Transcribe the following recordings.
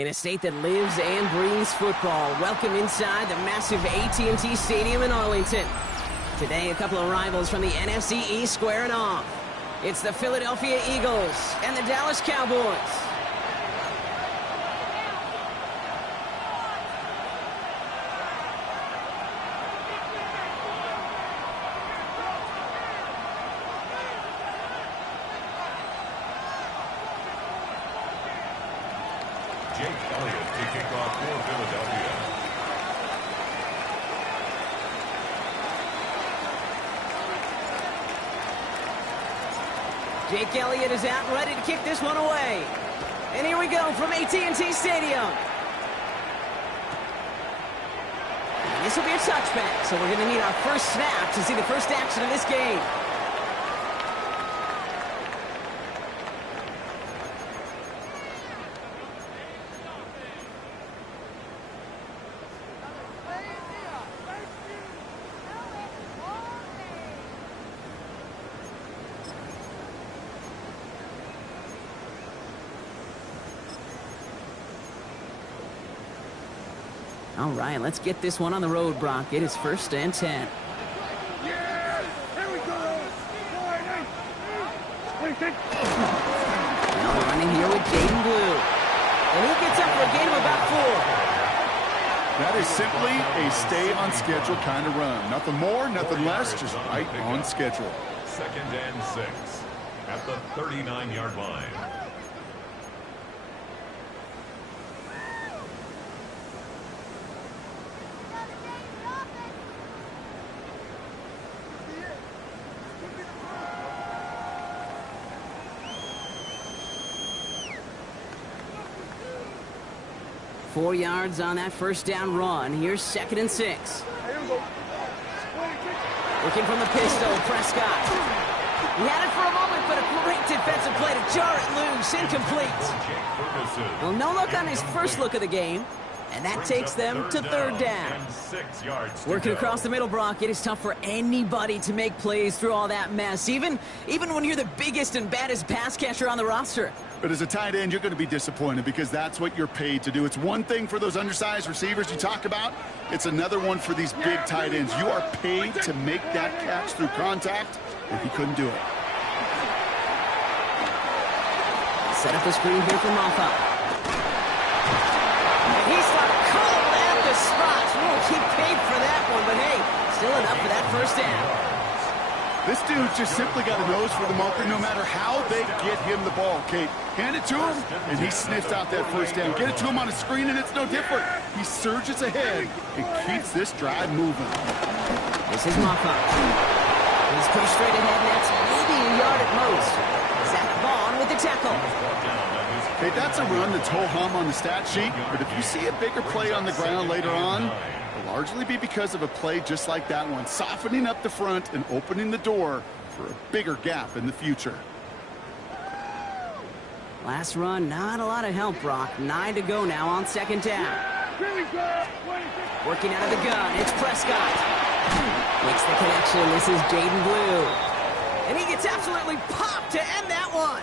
In a state that lives and breathes football, welcome inside the massive AT&T Stadium in Arlington. Today, a couple of rivals from the NFC East squaring off. It's the Philadelphia Eagles and the Dallas Cowboys. Jake Elliott is out and ready to kick this one away. And here we go from AT&T Stadium. And this will be a touchback, so we're going to need our first snap to see the first action of this game. All right, let's get this one on the road, Brock. It is 1st and 10. Yeah, here we go. Now running here with Jaden Blue. And he gets up for a gain of about 4. That is simply a stay-on-schedule kind of run. Nothing more, nothing less, just right on schedule. 2nd and 6 at the 39-yard line. Four yards on that first down run. Here's 2nd and 6. Looking from the pistol, Prescott. He had it for a moment, but a great defensive play to jar it loose. Incomplete. Well, no look on his first look of the game. And that takes them to 3rd down. Working across the middle, Brock, it is tough for anybody to make plays through all that mess, even when you're the biggest and baddest pass catcher on the roster. But as a tight end, you're going to be disappointed because that's what you're paid to do. It's one thing for those undersized receivers you talk about. It's another one for these big tight ends. You are paid to make that catch through contact, and he couldn't do it. Set up the screen here for Moffa. He's cold at the spot. He paid for that one, but hey, still enough for that first down. This dude just simply got a nose for the marker no matter how they get him the ball, Kate. Hand it to him, and he sniffs out that first down. Get it to him on a screen, and it's no different. He surges ahead and keeps this drive moving. This is Moffa. He's pretty straight ahead, and that's maybe a yard at most. Zach Vaughn with the tackle. Hey, that's a run that's ho-hum on the stat sheet, but if you see a bigger play on the ground later on, it'll largely be because of a play just like that one, softening up the front and opening the door for a bigger gap in the future. Last run, not a lot of help, Brock. 9 to go now on 2nd down. Working out of the gun, it's Prescott. Makes the connection, this is Jaden Blue. And he gets absolutely popped to end that one.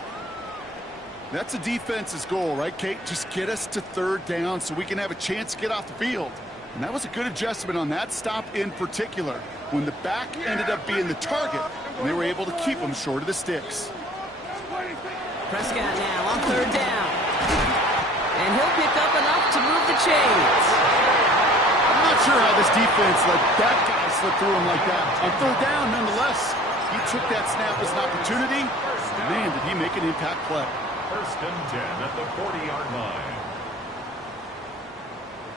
That's a defense's goal, right, Kate? Just get us to 3rd down so we can have a chance to get off the field. And that was a good adjustment on that stop in particular, when the back ended up being the target, and they were able to keep him short of the sticks. Prescott now on 3rd down. And he'll pick up enough to move the chains. I'm not sure how this defense let that guy slip through him like that. On 3rd down, nonetheless, he took that snap as an opportunity. Man, did he make an impact play. 1st and 10 at the 40-yard line.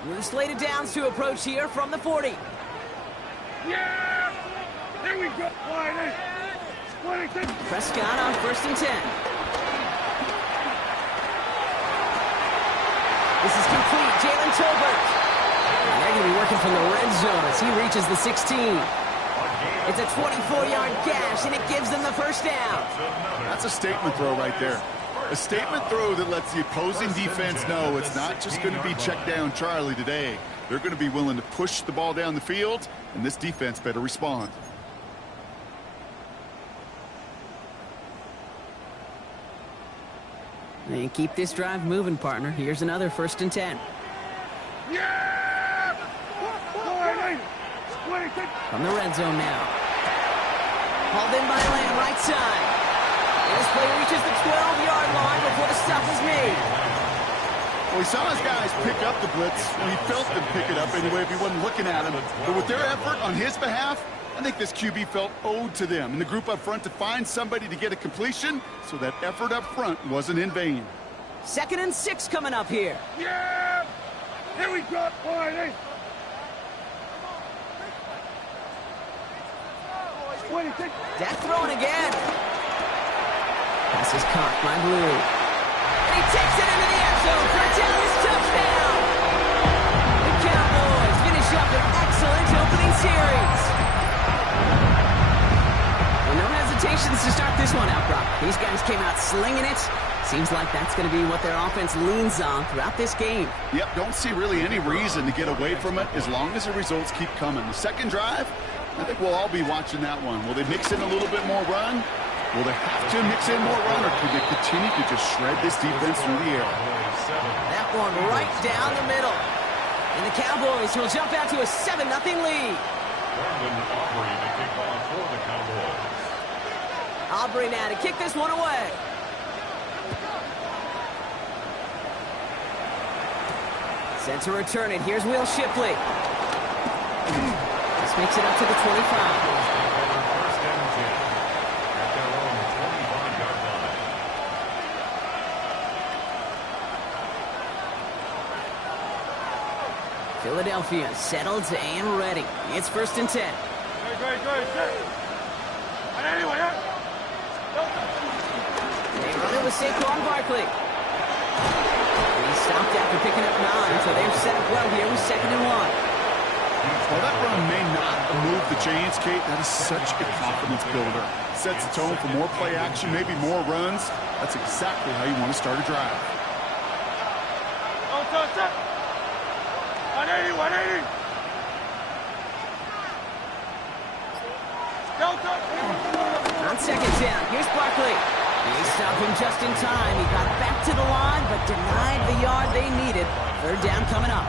New slated downs to approach here from the 40. Yeah! Here we go. Prescott on 1st and 10. This is complete. Jalen Tolbert. And they're going to be working from the red zone as he reaches the 16. It's a 24-yard gash, and it gives them the first down. That's a statement throw right there. A statement throw that lets the opposing defense know it's not just going to be check down Charlie today. They're going to be willing to push the ball down the field, and this defense better respond. And keep this drive moving, partner. Here's another 1st and 10. Yeah! From the red zone now. Hauled in by Lamb, right side. And this play reaches the 12-yard line before the stop is made. Well, he saw his guys pick up the blitz, and he felt them pick it up anyway if he wasn't looking at him. But with their effort on his behalf, I think this QB felt owed to them and the group up front to find somebody to get a completion, so that effort up front wasn't in vain. 2nd and 6 coming up here. Yeah! Here we go! All right, hey. 26. Dak throwing again. Pass is caught by Blue. And he takes it into the end zone for a Dallas touchdown. The Cowboys finish up an excellent opening series. Well, no hesitations to start this one out, Brock. These guys came out slinging it. Seems like that's going to be what their offense leans on throughout this game. Yep, don't see really any reason to get away from it as long as the results keep coming. The second drive, I think we'll all be watching that one. Will they mix in a little bit more run? Will they have to mix in more run, or could they continue to just shred this defense through the air? That one right down the middle. And the Cowboys will jump out to a 7-0 lead. Aubrey to kick off for the Cowboys. Aubrey now to kick this one away. Set to return it. Here's Will Shipley. This makes it up to the 25. First and 10 at their own 25-yard line. Philadelphia settled and ready. It's 1st and 10. They run it with Saquon Barkley. He stopped after picking up 9, so they're set up well here with 2nd and 1. While that run may not move the chains, Kate, that is such a confidence builder. Sets the tone for more play action, maybe more runs. That's exactly how you want to start a drive. 180, 180. On 2nd down, here's Barkley. They stopped him just in time. He got back to the line, but denied the yard they needed. 3rd down coming up.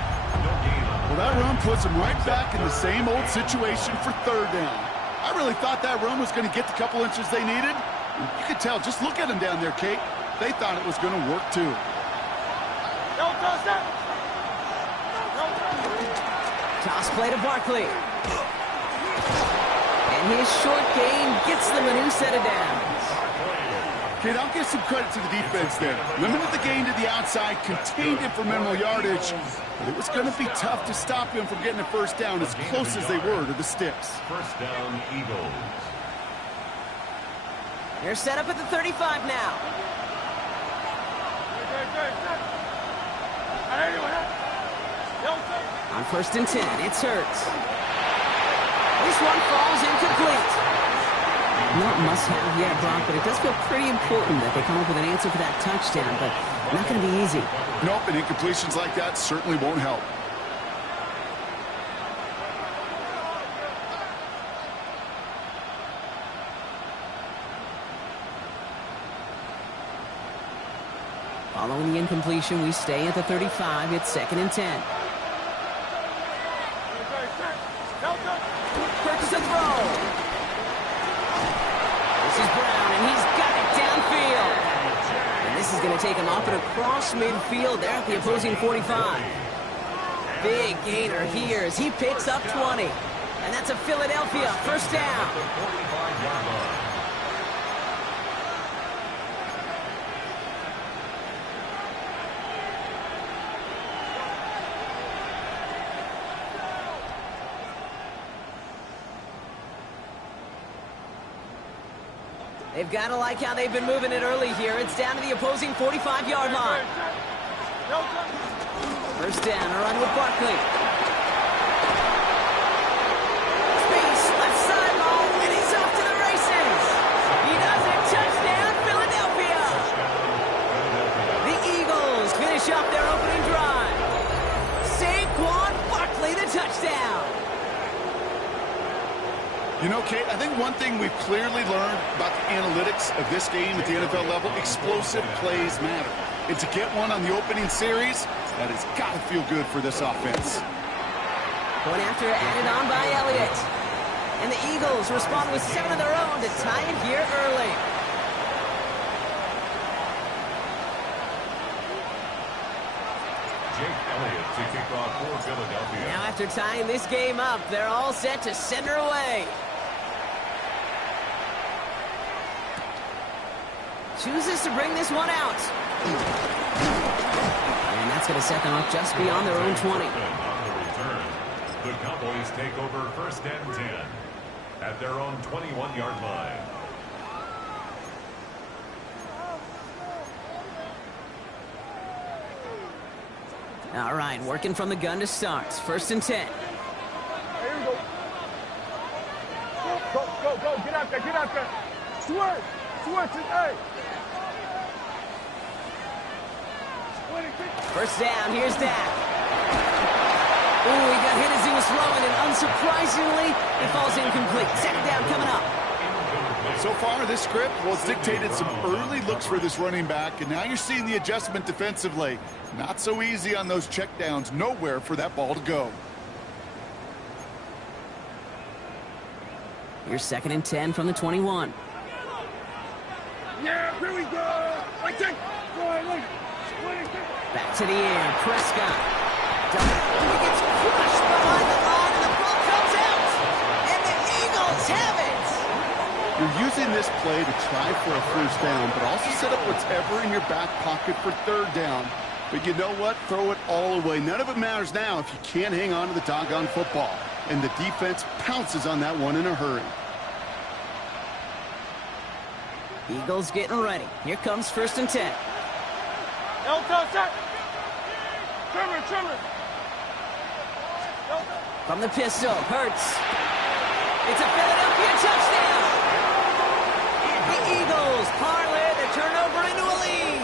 Well, that run puts them right back in the same old situation for 3rd down. I really thought that run was going to get the couple inches they needed. You could tell, just look at them down there, Kate. They thought it was going to work, too. Toss play to Barkley. And his short gain gets them a new set of downs. Kate, I'll give some credit to the defense there. Limited the gain to the outside, contained it for minimal yardage, but it was going to be tough to stop him from getting a 1st down as close as they were to the sticks. 1st down, Eagles. They're set up at the 35 now. On 1st and 10, it's Hurts. This one falls incomplete. Not must-have yet, Brock, but it does feel pretty important that they come up with an answer for that touchdown, but not going to be easy. Nope, and incompletions like that certainly won't help. Following the incompletion, we stay at the 35. It's 2nd and 10. Purchase a throw. This is Brown, and he's got it downfield. And this is going to take him off and across midfield there at the opposing 45. Big gainer here as he picks up 20. And that's a Philadelphia 1st down. They've got to like how they've been moving it early here. It's down to the opposing 45-yard line. 1st down, a run with Barkley. Space, left sideline, and he's off to the races. He does it, touchdown, Philadelphia. The Eagles finish up their opening drive. Saquon Barkley, the touchdown. You know, Kate, I think one thing we've clearly learned about the analytics of this game at the NFL level, explosive plays matter. And to get one on the opening series, that has got to feel good for this offense. Point after added on by Elliott. And the Eagles respond with 7 of their own to tie it here early. Jake Elliott to kick off for Philadelphia. Now after tying this game up, they're all set to send her away. Chooses to bring this one out. And that's going to set them up just beyond their own 20. On the return, the Cowboys take over first and 10 at their own 21-yard line. All right, working from the gun to start. First and 10. Here we go. Go, go, go. Get out there, get out there. Switch. Switch it, hey. First down, here's Dak. Ooh, he got hit as he was throwing, and unsurprisingly, it falls incomplete. Second down coming up. So far, this script has dictated some early looks for this running back, and now you're seeing the adjustment defensively. Not so easy on those checkdowns. Nowhere for that ball to go. Here's second and 10 from the 21. Yeah, here we go. Right there. Back to the air, Prescott. He gets crushed behind the line, and the ball comes out. And the Eagles have it. You're using this play to try for a first down, but also set up whatever in your back pocket for third down. But you know what? Throw it all away. None of it matters now if you can't hang on to the doggone football. And the defense pounces on that one in a hurry. Eagles getting ready. Here comes first and 10. Trimmer. From the pistol, Hurts. It's a Philadelphia touchdown. The Eagles parlay the turnover into a lead.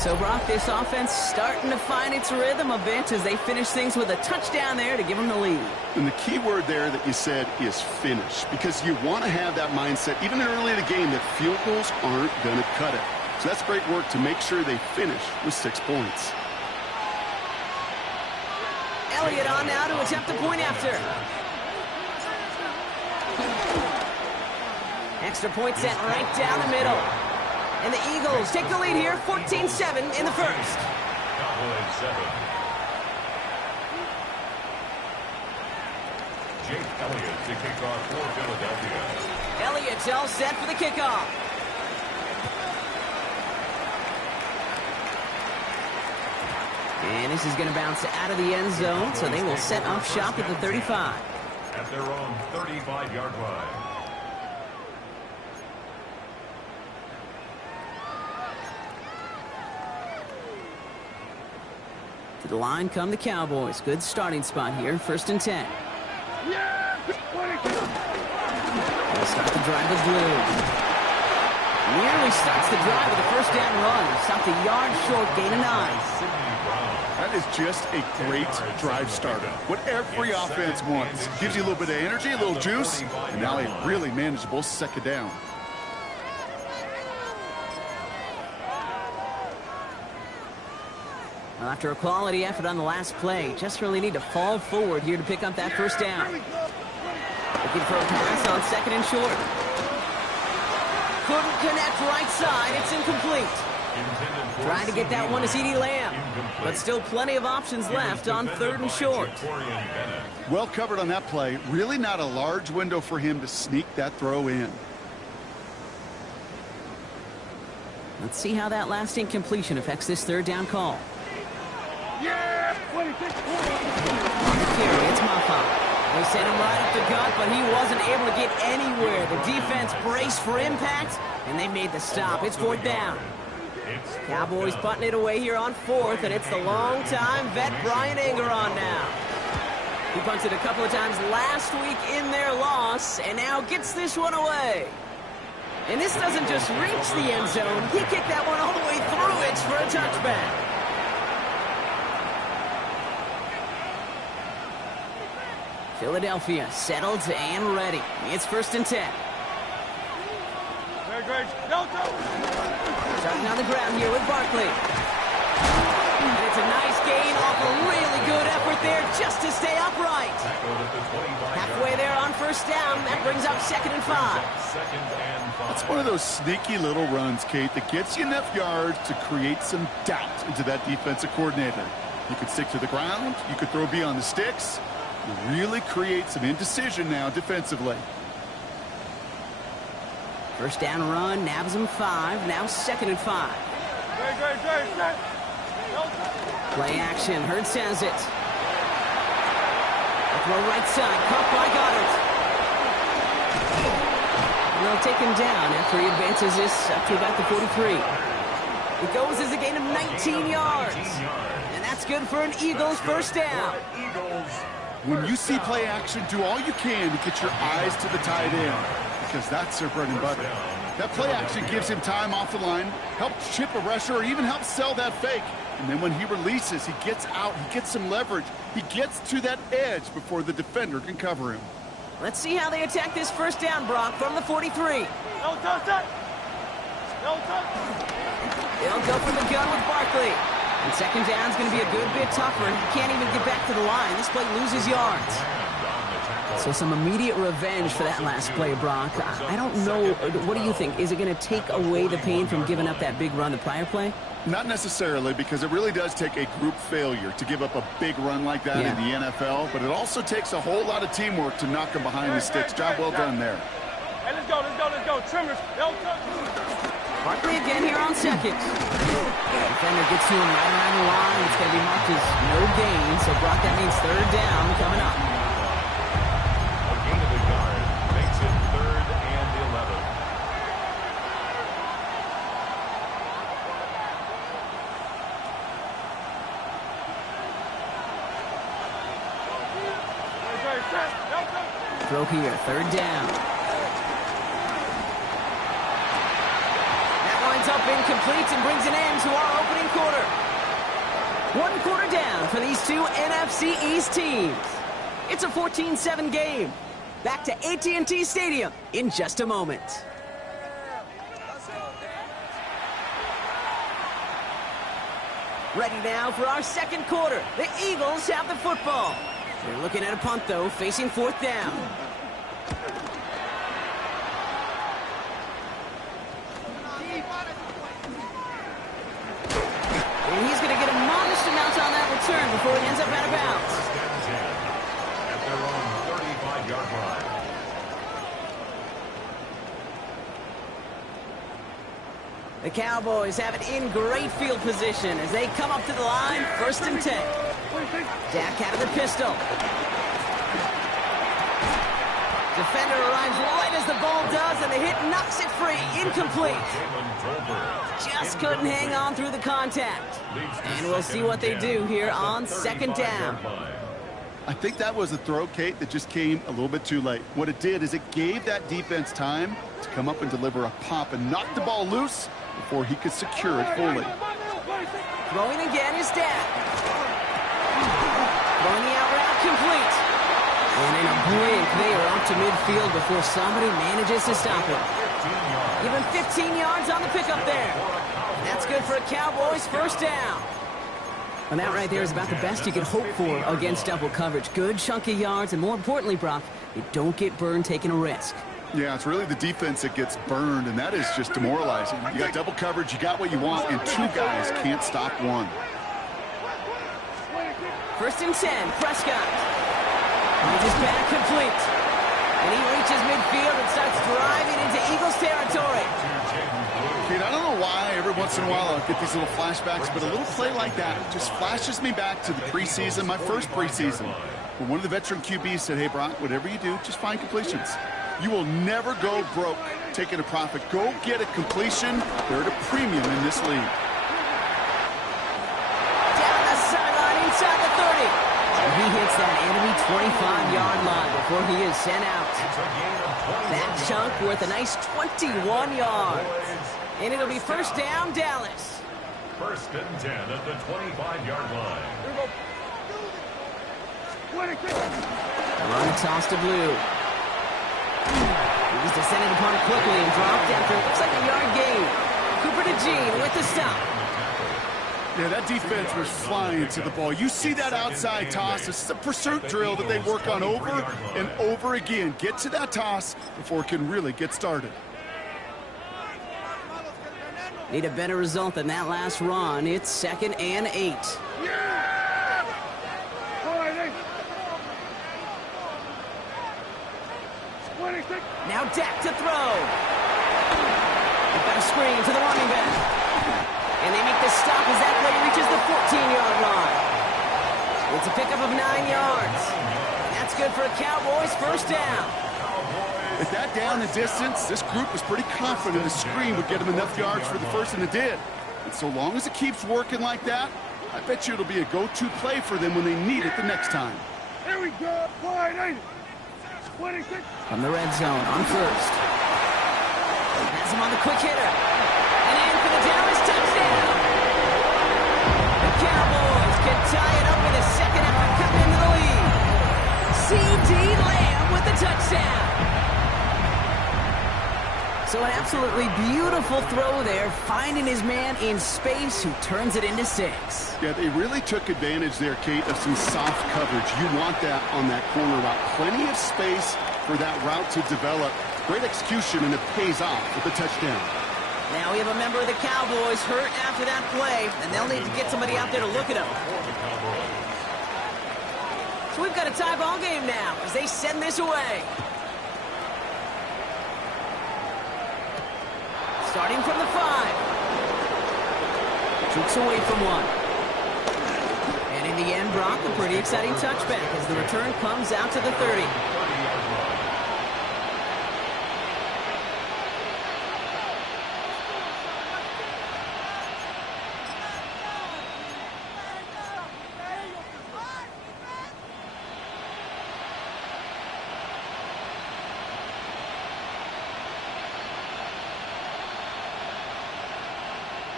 So, Brock, this offense starting to find its rhythm a bit as they finish things with a touchdown there to give them the lead. And the key word there that you said is finish, because you want to have that mindset, even early in the game, that field goals aren't going to cut it. So that's great work to make sure they finish with 6 points. Elliott on now to attempt the point after. Extra point set right down the middle. And the Eagles take the lead here, 14-7 in the first. Cowboys 7. Jake Elliott to kick off for Philadelphia. Elliott's all set for the kickoff. And this is going to bounce out of the end zone, so they will set up shop at the 35. At their own 35-yard line. To the line come the Cowboys. Good starting spot here, first and 10. Yeah. They'll start the drive with Blue. Nearly starts the drive with a first down run. Stopped a yard short, gain of 9. That is just a great drive starter. What every offense wants. Gives you a little bit of energy, a little juice, and now a really manageable second down. Well, after a quality effort on the last play, just really need to fall forward here to pick up that first down. Looking for a pass on second and short. Couldn't connect right side. It's incomplete. Trying to get that one to CeeDee Lamb. But still plenty of options left on third and short. Well covered on that play. Really not a large window for him to sneak that throw in. Let's see how that last incompletion affects this third down call. Yeah. On the carry, it's Maffa. They sent him right up the gut, but he wasn't able to get anywhere. The defense braced for impact, and they made the stop. It's fourth down. Cowboys putting it away here on fourth, and it's the long-time vet Brian Anger on now. He punted a couple of times last week in their loss, and now gets this one away. And this doesn't just reach the end zone. He kicked that one all the way through it for a touchback. Philadelphia settled and ready. It's 1st and 10. Great. Go. Starting on the ground here with Barkley. And it's a nice gain off a really good effort there just to stay upright. Halfway there on 1st down. That brings up 2nd and 5. It's one of those sneaky little runs, Kate, that gets you enough yards to create some doubt into that defensive coordinator. You could stick to the ground. You could throw beyond the sticks. You really create some indecision now defensively. 1st down run, nabs him 5. Now 2nd and 5. Great. Play action. Hurts has it. Throw right side. Caught by Goddard. They'll take him down after he advances this up to about the 43. It goes as a gain of 19 yards. And that's good for an Eagles 1st down. When you see play action, do all you can to get your eyes to the tight end, because that's their bread and butter. That play action gives him time off the line, helps chip a rusher, or even helps sell that fake. And then when he releases, he gets out, he gets some leverage. He gets to that edge before the defender can cover him. Let's see how they attack this 1st down, Brock, from the 43. No touch. They'll go for the gun with Barkley. And 2nd down's going to be a good bit tougher. He can't even get back to the line. This play loses yards. So some immediate revenge for that last play, Brock. I don't know. What do you think? Is it going to take away the pain from giving up that big run the prior play? Not necessarily, because it really does take a group failure to give up a big run like that in the NFL, but it also takes a whole lot of teamwork to knock them behind the sticks. Job well done there. Hey, let's go. Trimmers. Barkley again here on 2nd. Defender gets to him right around the line. It's going to be marked as no gain, so Brock, that means 3rd down coming up. A gain of a yard makes it 3rd and 11. Throw here, 3rd down. That winds up incomplete and brings an end to our opening quarter. 1 quarter down for these two NFC East teams. It's a 14-7 game. Back to AT&T Stadium in just a moment. Ready now for our 2nd quarter. The Eagles have the football. They're looking at a punt, though, facing 4th down. And he's going to get a modest amount on that return before he ends up out of bounds. At their own 35-yard line. The Cowboys have it in great field position as they come up to the line, 1st and 10. Dak out of the pistol. Defender arrives right as the ball does, and the hit knocks it free. Incomplete. Just couldn't hang on through the contact. And we'll see what they do here on 2nd down. I think that was a throw, Kate, that just came a little bit too late. What it did is it gave that defense time to come up and deliver a pop and knock the ball loose before he could secure it fully. Throwing again is Dak. Throwing the out route complete. And in a blink, they are up to midfield before somebody manages to stop him. Give him 15 yards on the pickup there. That's good for a Cowboys 1st down. And that right there is about the best you can hope for against double coverage. Good chunky yards, and more importantly, Brock, you don't get burned taking a risk. Yeah, it's really the defense that gets burned, and that is just demoralizing. You got double coverage, you got what you want, and 2 guys can't stop one. 1st and 10, Prescott. Finds his back complete. And he reaches midfield and starts driving into Eagles territory. Kate, I don't know why every once in a while I'll get these little flashbacks, but a little play like that just flashes me back to the preseason, my first preseason, where one of the veteran QBs said, hey, Brock, whatever you do, just find completions. You will never go broke taking a profit. Go get a completion. They're at a premium in this league. Down the sideline inside the 30. And he hits that enemy 25-yard line before he is sent out. That chunk worth a nice 21 yards. And it'll be 1st down, Dallas. 1st and 10 at the 25-yard line. Here we go. Run toss to Blue. He was descended upon it quickly and dropped after looks like a yard gain. Cooper to Gene with the stop. Yeah, that defense was flying to the ball. You see that outside toss. This is a pursuit drill that they work on over and over again. Get to that toss before it can really get started. Need a better result than that last run. It's 2nd and 8. Now Dak to throw. They've got a screen to the running back. And they make the stop as that play reaches the 14-yard line. It's a pickup of 9 yards. That's good for a Cowboys first down. With that down the distance, this group was pretty confident a screen would get them enough yards for the first, and it did. And so long as it keeps working like that, I bet you it'll be a go-to play for them when they need it the next time. Here we go. 26. From the red zone on first. Has him on the quick hitter. And in for the generous touchdown. The Cowboys can tie it up in a second after cutting into the lead. C.D. Lamb with the touchdown. So an absolutely beautiful throw there, finding his man in space who turns it into 6. Yeah, they really took advantage there, Kate, of some soft coverage. You want that on that corner route. Plenty of space for that route to develop. Great execution, and it pays off with the touchdown. Now we have a member of the Cowboys hurt after that play, and they'll need to get somebody out there to look at him. So we've got a tie ball game now as they send this away. Starting from the 5. Troops away from 1. And in the end, Brock, a pretty exciting touchback as the return comes out to the 30.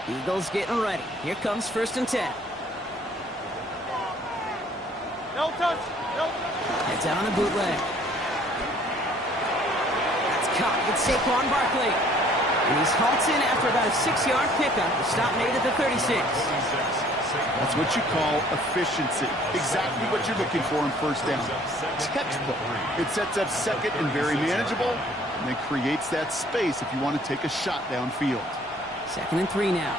Eagles getting ready. Here comes 1st and 10. No touch. No. It's out on a bootleg. That's caught with Saquon Barkley. And he's halted after about a 6-yard pickup. The stop made at the 36. That's what you call efficiency. Exactly what you're looking for in first down. Textbook. It sets up second and very manageable, and it creates that space if you want to take a shot downfield. 2nd and 3 now.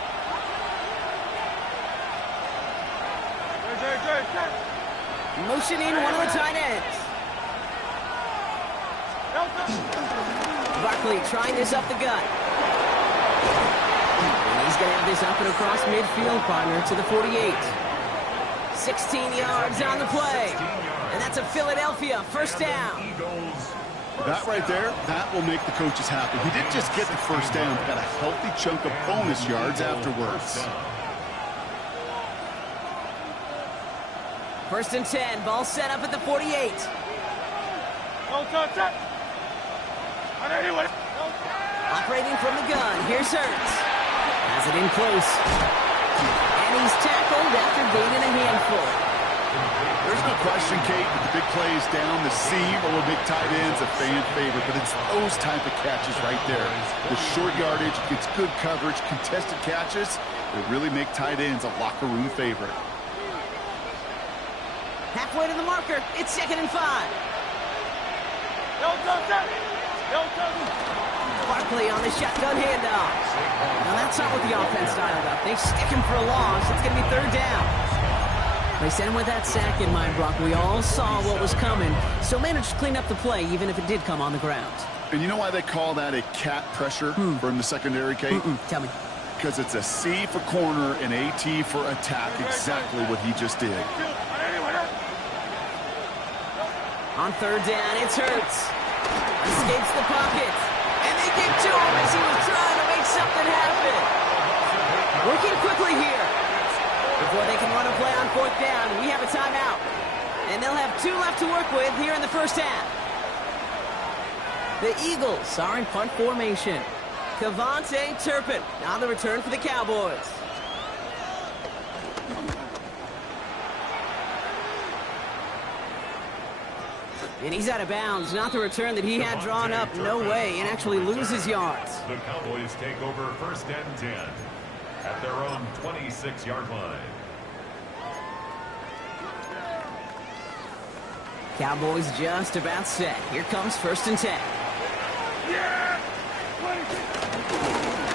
Motioning one of the tight ends. Barkley trying this up the gut. And he's going to have this up and across midfield, partner, to the 48. 16 yards on the play. And that's a Philadelphia first down. That right there, that will make the coaches happy. He didn't just get the first down, but got a healthy chunk of bonus yards afterwards. 1st and 10, ball set up at the 48. Operating from the gun, here's Hurts. Has it in close. And he's tackled after gaining a handful. There's no question, Kate, that the big plays down the seam or big tight ends a fan favorite, but it's those type of catches right there. The short yardage, gets good coverage, contested catches, they really make tight ends a locker room favorite. Halfway to the marker, it's 2nd and 5. Barkley on the shotgun handoff. Now that's not what the offense dialed up. They stick him for a loss. It's going to be 3rd down. They sent him with that sack in mind, Brock. We all saw what was coming, so managed to clean up the play, even if it did come on the ground. And you know why they call that a cat pressure from the secondary, Kate? Tell me. Because it's a C for corner and a T for attack, exactly what he just did. On 3rd down, it's Hurts. Escapes the pocket. And they get to him as he was trying to make something happen. Working quickly here. Before they can run a play on 4th down, we have a timeout. And they'll have 2 left to work with here in the first half. The Eagles are in punt formation. Kevontae Turpin on the return for the Cowboys. And he's out of bounds. Not the return that he had drawn up. No way. And actually loses yards. The Cowboys take over 1st and 10 at their own 26-yard line. Cowboys just about set. Here comes 1st and 10.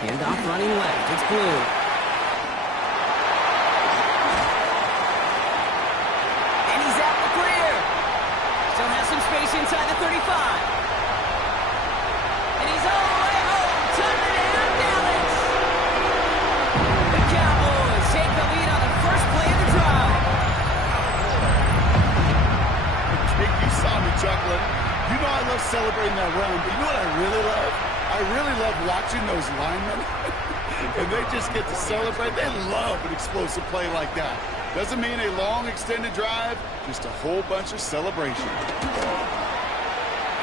Handoff running left. It's Blue. And he's out in the clear. Still has some space inside the 35. And he's all the way home. Touchdown, Dallas. The Cowboys take the lead on the first play of the drive. Jake, you saw me chuckling. You know I love celebrating that run, but you know what I really love? I really love watching those linemen, and they just get to celebrate. They love an explosive play like that. Doesn't mean a long, extended drive, just a whole bunch of celebration.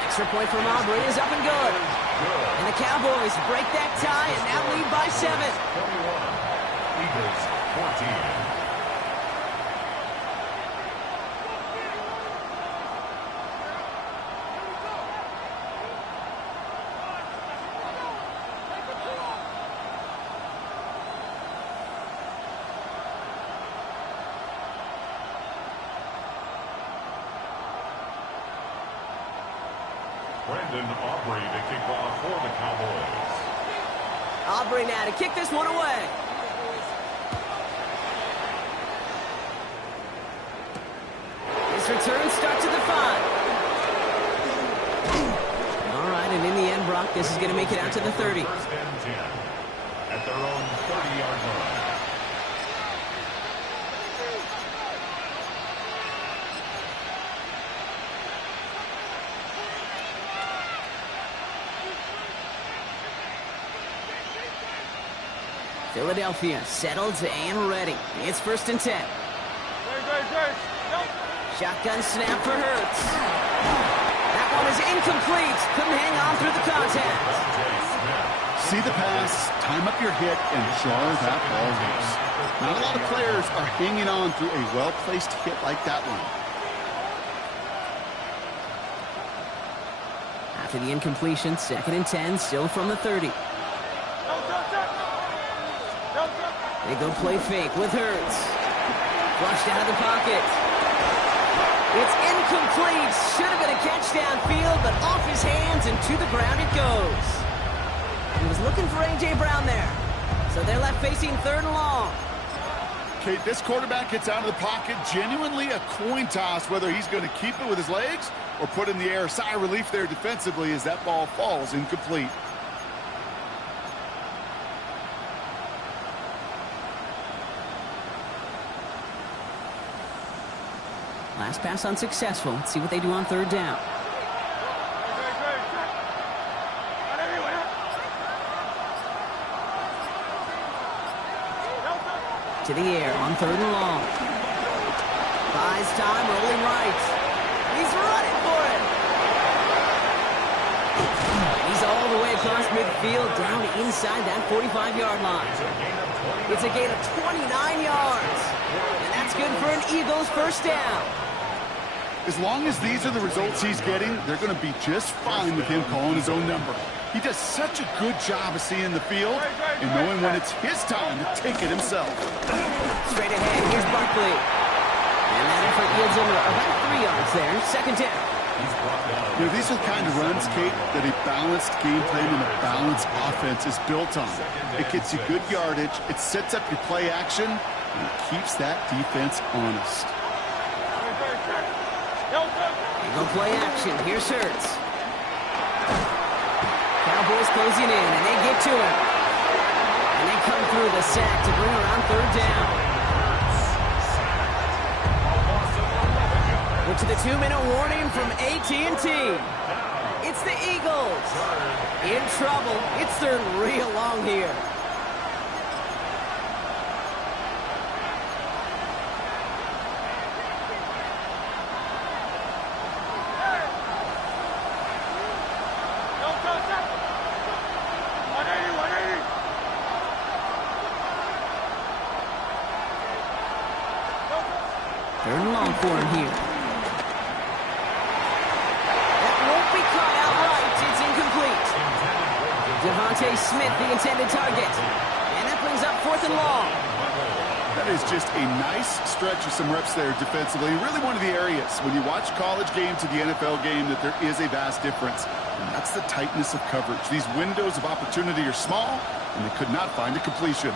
Extra point from Aubrey is up and good. And the Cowboys break that tie and now lead by 7. 21. Eagles 14. Aubrey to kick off for the Cowboys. Aubrey now to kick this one away. His return starts at the 5. All right, and in the end, Brock, this is going to make it out to the 30. 1st and 10 at their own 30-yard line. Philadelphia settled and ready. It's 1st and 10. Shotgun snap for Hurts. That one is incomplete. Couldn't hang on through the contact. See the pass, time up your hit, and jar that ball loose. Not a lot of players are hanging on through a well-placed hit like that one. After the incompletion, 2nd and 10, still from the 30. They go play fake with Hurts. Flushed out of the pocket. It's incomplete. Should have been a catch downfield, but off his hands and to the ground it goes. He was looking for A.J. Brown there. So they're left facing 3rd and long. Kate, this quarterback gets out of the pocket, genuinely a coin toss whether he's going to keep it with his legs or put in the air. Sigh of relief there defensively as that ball falls incomplete. Last pass unsuccessful. Let's see what they do on 3rd down. To the air on 3rd and long. Buys time, rolling right. He's running for it. He's all the way across midfield, down inside that 45-yard line. It's a gain of 29 yards. And that's good for an Eagles 1st down. As long as these are the results he's getting, they're going to be just fine with him calling his own number. He does such a good job of seeing the field and knowing when it's his time to take it himself. Straight ahead, here's Barkley. And that effort yields him about 3 yards there. 2nd down. You know, these are the kind of runs, Kate, that a balanced game plan and a balanced offense is built on. It gets you good yardage, it sets up your play action, and it keeps that defense honest. They go play action. Here's Hurts. Cowboys closing in, and they get to him. And they come through the sack to bring around 3rd down. We're to the 2-minute warning from AT&T. It's the Eagles. In trouble. It's third real long here. Third and long for him here. Devontae Smith, the intended target. And that brings up 4th and long. That is just a nice stretch of some reps there defensively. Really one of the areas when you watch college game to the NFL game that there is a vast difference. And that's the tightness of coverage. These windows of opportunity are small, and they could not find a completion.